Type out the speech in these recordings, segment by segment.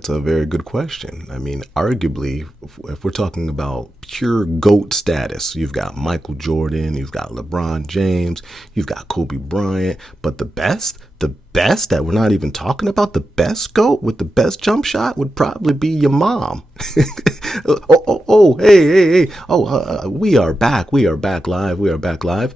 that's a very good question. I mean, arguably, if we're talking about pure GOAT status, you've got Michael Jordan, you've got LeBron James, you've got Kobe Bryant, but the best that we're not even talking about, the best GOAT with the best jump shot would probably be your mom. Hey. We are back live.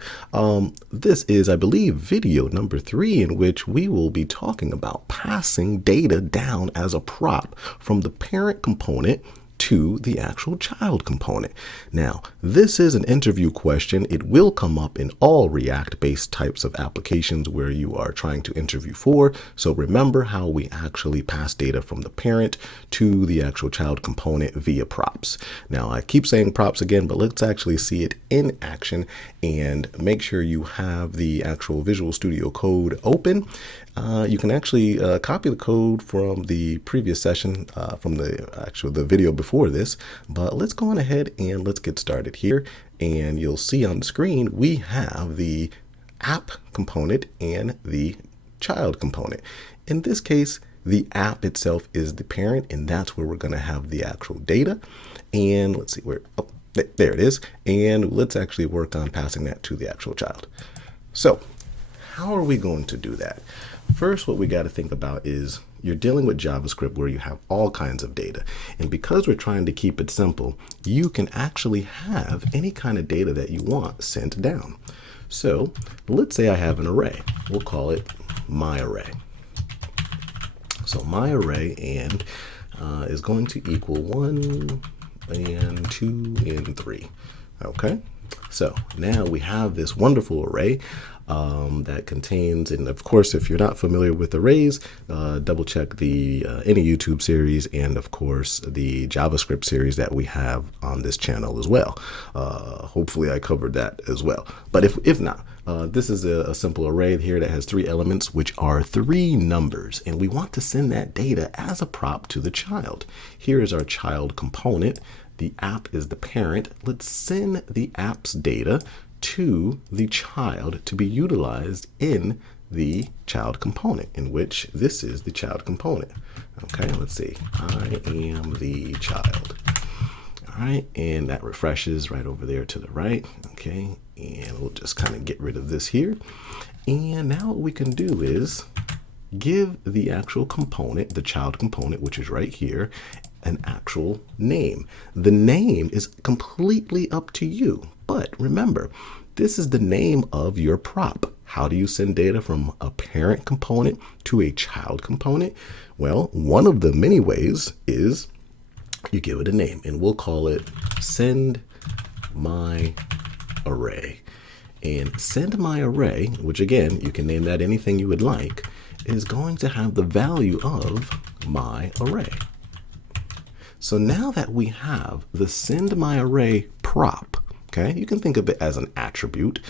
This is, I believe, video number 3 in which we will be talking about passing data down as a prop from the parent component to the actual child component. Now, this is an interview question. It will come up in all React-based types of applications where you are trying to interview for. So remember how we actually pass data from the parent to the actual child component via props. Now, I keep saying props again, but let's actually see it in action and make sure you have the actual Visual Studio Code open. You can actually copy the code from the previous session, from the video before this, but let's go on ahead and let's get started here. And you'll see on the screen, we have the app component and the child component. In this case, the app itself is the parent, and that's where we're going to have the actual data. And let's see where, oh, there it is. And let's actually work on passing that to the actual child. So how are we going to do that? First, what we got to think about is you're dealing with JavaScript where you have all kinds of data. And because we're trying to keep it simple, you can actually have any kind of data that you want sent down. So let's say I have an array. We'll call it my array. So my array and is going to equal 1 and 2 and 3. Okay. So now we have this wonderful array that contains, and of course, if you're not familiar with arrays, double check the any YouTube series and of course the JavaScript series that we have on this channel as well. Hopefully I covered that as well. But if not, this is a simple array here that has 3 elements, which are 3 numbers, and we want to send that data as a prop to the child. Here is our child component. The app is the parent. Let's send the app's data to the child to be utilized in the child component, in which this is the child component. Okay, let's see. I am the child. All right, and that refreshes right over there to the right. Okay, and we'll just kind of get rid of this here. And now what we can do is give the actual component, the child component, which is right here, an actual name. The name is completely up to you. But remember, this is the name of your prop. How do you send data from a parent component to a child component? Well, one of the many ways is you give it a name, and we'll call it send my array. And send my array, which again, you can name that anything you would like, is going to have the value of my array. So now that we have the send my array prop, okay, you can think of it as an attribute,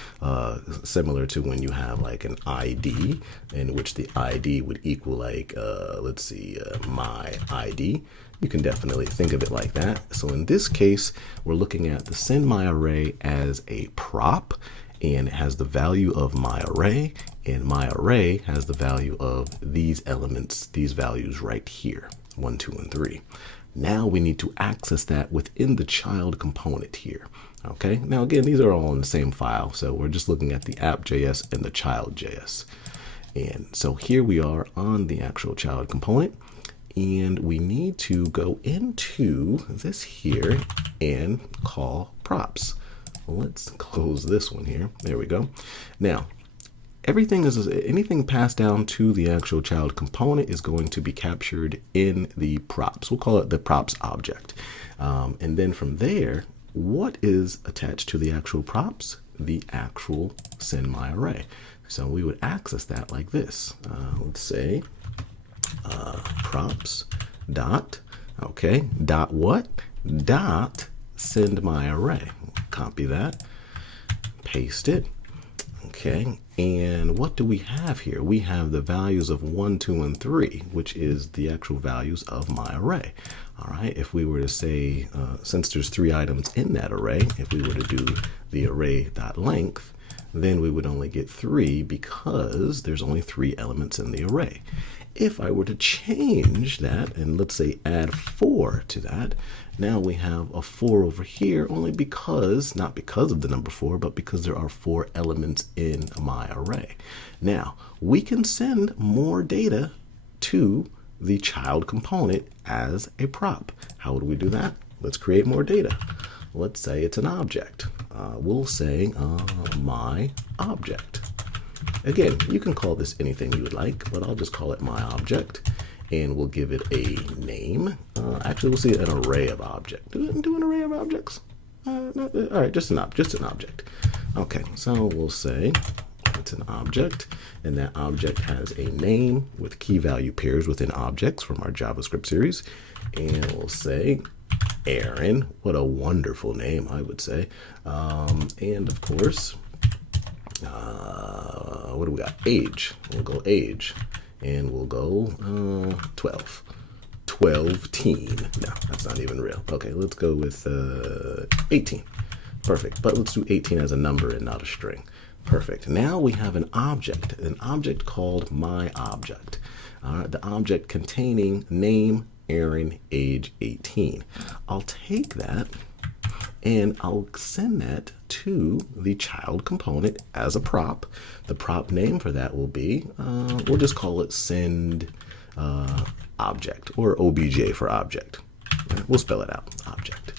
similar to when you have like an ID, in which the ID would equal like, let's see, my ID. You can definitely think of it like that. So in this case, we're looking at the send my array as a prop, and it has the value of my array, and my array has the value of these elements, these values right here, 1, 2, and 3. Now we need to access that within the child component here. Okay, now again, these are all in the same file, so we're just looking at the app.js and the child.js. And so here we are on the actual child component, and we need to go into this here and call props. Let's close this one here. There we go. Now, anything passed down to the actual child component is going to be captured in the props. We'll call it the props object. And then from there, what is attached to the actual props? The actual send my array. So we would access that like this. Let's say props dot, okay, dot what? Dot send my array. Copy that, paste it. Okay, and what do we have here? We have the values of 1, 2, and 3, which is the actual values of my array. All right, if we were to say, since there's 3 items in that array, if we were to do the array.length, then we would only get 3 because there's only 3 elements in the array. If I were to change that and let's say add 4 to that, now we have a 4 over here only because, not because of the number 4, but because there are 4 elements in my array. Now, we can send more data to the child component as a prop. How would we do that? Let's create more data. Let's say it's an object. We'll say my object. Again, you can call this anything you would like, but I'll just call it my object, and we'll give it a name. Actually, we'll see an array of objects. Do an array of objects? All right, just an object. Okay, so we'll say it's an object, and that object has a name with key value pairs within objects from our JavaScript series, and we'll say Aaron. What a wonderful name, I would say. And of course, what do we got? Age. We'll go age, and we'll go 12. 12-teen. No, that's not even real. Okay, let's go with 18. Perfect. But let's do 18 as a number and not a string. Perfect. Now we have an object called my object. The object containing name, Aaron, age 18. I'll take that and I'll send that to the child component as a prop. The prop name for that will be, we'll just call it send object, or OBJ for object. We'll spell it out, object.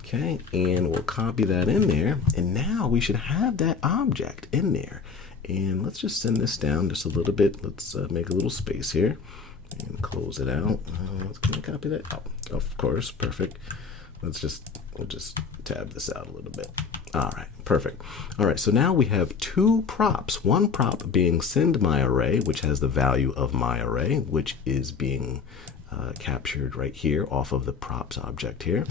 Okay, and we'll copy that in there, and now we should have that object in there. And let's just send this down just a little bit. Let's make a little space here and close it out. Can I copy that? Oh, of course, perfect. We'll just tab this out a little bit. All right, perfect. All right, so now we have 2 props. One prop being send my array, which has the value of my array, which is being captured right here off of the props object here.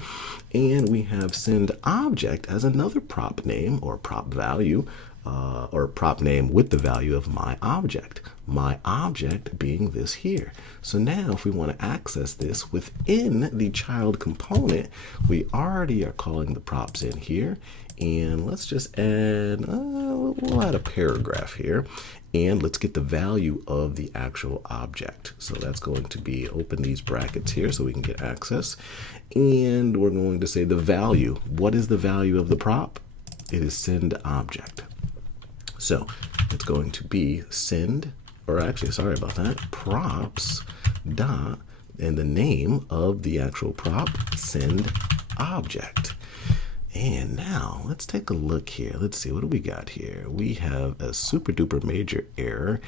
And we have send object as another prop name or prop value, or prop name with the value of my object. My object being this here. So now if we want to access this within the child component, we already are calling the props in here. And let's just add, we'll add a paragraph here. And let's get the value of the actual object. So that's going to be, open these brackets here so we can get access. And we're going to say the value. What is the value of the prop? It is send object. So it's going to be send, or actually, sorry about that, props dot, and the name of the actual prop, send object. And now let's take a look here. Let's see, what do we got here? We have a super duper major error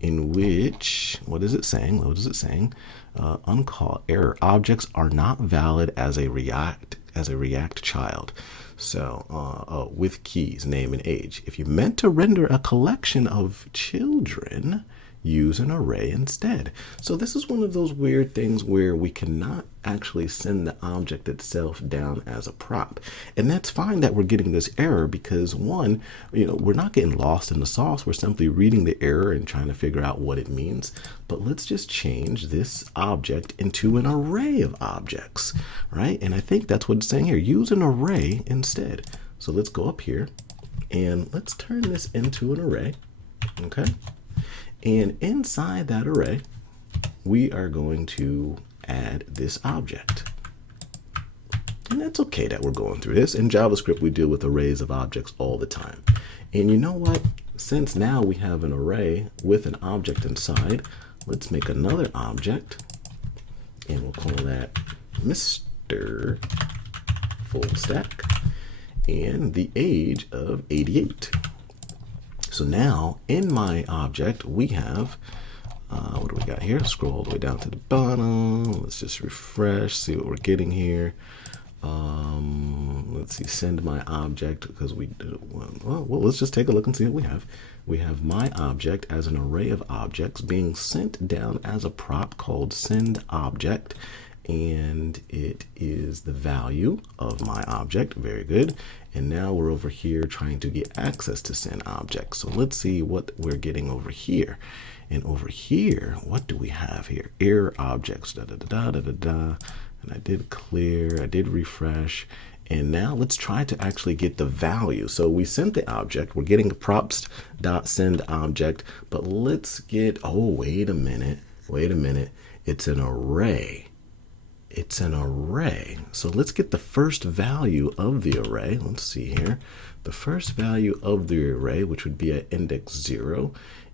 in which, what is it saying? What is it saying? Uncalled error. Objects are not valid as a React child. So with keys, name and age. If you meant to render a collection of children, use an array instead. So this is one of those weird things where we cannot actually send the object itself down as a prop. And that's fine that we're getting this error because, one, we're not getting lost in the sauce. We're simply reading the error and trying to figure out what it means. But let's just change this object into an array of objects, right? And I think that's what it's saying here. Use an array instead. So let's go up here and let's turn this into an array, okay? And inside that array, we are going to add this object. And that's okay that we're going through this. In JavaScript, we deal with arrays of objects all the time. And you know what? Since now we have an array with an object inside, let's make another object. And we'll call that Mr. Full Stack. And the age of 88. So now in my object, we have, what do we got here? Scroll all the way down to the bottom. Let's just refresh, see what we're getting here. Let's see, send my object, because we did one. Well, let's just take a look and see what we have. We have my object as an array of objects being sent down as a prop called send object. And it is the value of my object. Very good. And now we're over here trying to get access to send object. So let's see what we're getting over here. And over here, what do we have here? Error objects, da da da da da da da. And I did clear, I did refresh, And now let's try to actually get the value. So we sent the object, we're getting the props.send object, but let's get, oh, wait a minute. It's an array. It's an array. So let's get the first value of the array. Let's see here. The first value of the array, which would be at index 0.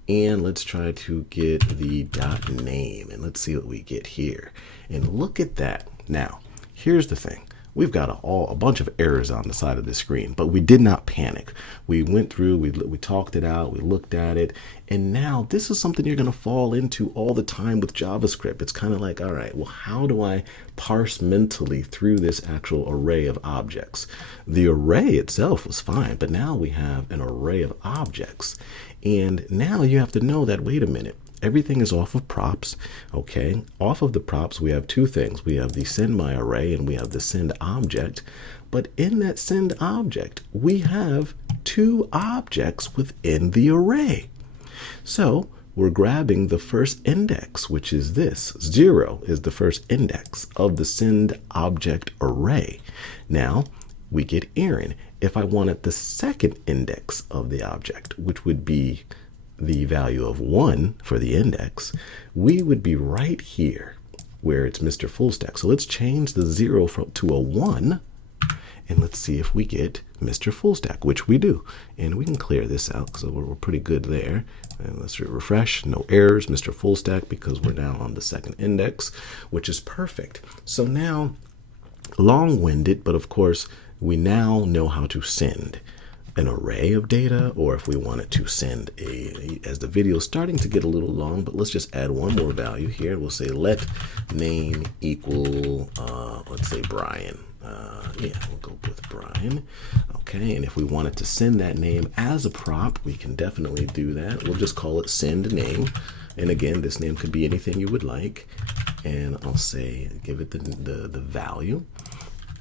And let's try to get the dot name. And let's see what we get here. And look at that. Now, here's the thing. We've got a bunch of errors on the side of the screen, but we did not panic. We went through, we talked it out, we looked at it, and now this is something you're going to fall into all the time with JavaScript. It's kind of like, all right, well, how do I parse mentally through this actual array of objects? The array itself was fine, but now we have an array of objects. And now you have to know that, wait a minute, everything is off of props, okay? Off of the props, we have two things. We have the send my array and we have the send object. But in that send object, we have two objects within the array. So we're grabbing the first index, which is this. 0 is the first index of the send object array. Now we get Aaron. If I wanted the second index of the object, which would be the value of 1 for the index, we would be right here where it's Mr. Fullstack. So let's change the 0 to a 1, and let's see if we get Mr. Fullstack, which we do. And we can clear this out because we're pretty good there. And let's refresh, no errors, Mr. Fullstack, because we're now on the second index, which is perfect. So now, long-winded, but of course, we now know how to send an array of data, or if we wanted to send as the video is starting to get a little long, but let's just add one more value here. We'll say let name equal, let's say Brian. Yeah, we'll go with Brian. Okay, and if we wanted to send that name as a prop, we can definitely do that. We'll just call it send name. And again, this name could be anything you would like. And I'll say, give it the value.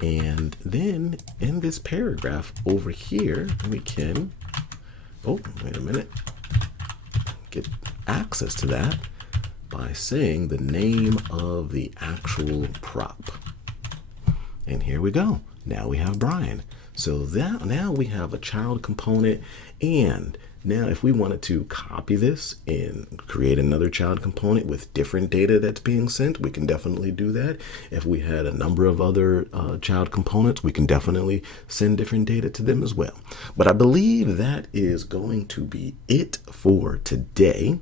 And then in this paragraph over here, we can, oh, wait a minute, get access to that by saying the name of the actual prop. And here we go. Now we have Brian. So that now we have a child component, and now if we wanted to copy this and create another child component with different data that's being sent, we can definitely do that. If we had a number of other child components, we can definitely send different data to them as well. But I believe that is going to be it for today.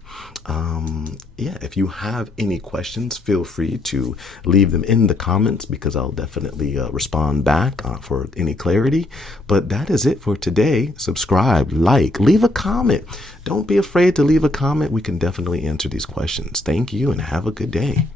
Yeah, if you have any questions, feel free to leave them in the comments because I'll definitely respond back for any clarity. But that is it for today. Subscribe, like, leave a comment. Don't be afraid to leave a comment. We can definitely answer these questions. Thank you and have a good day.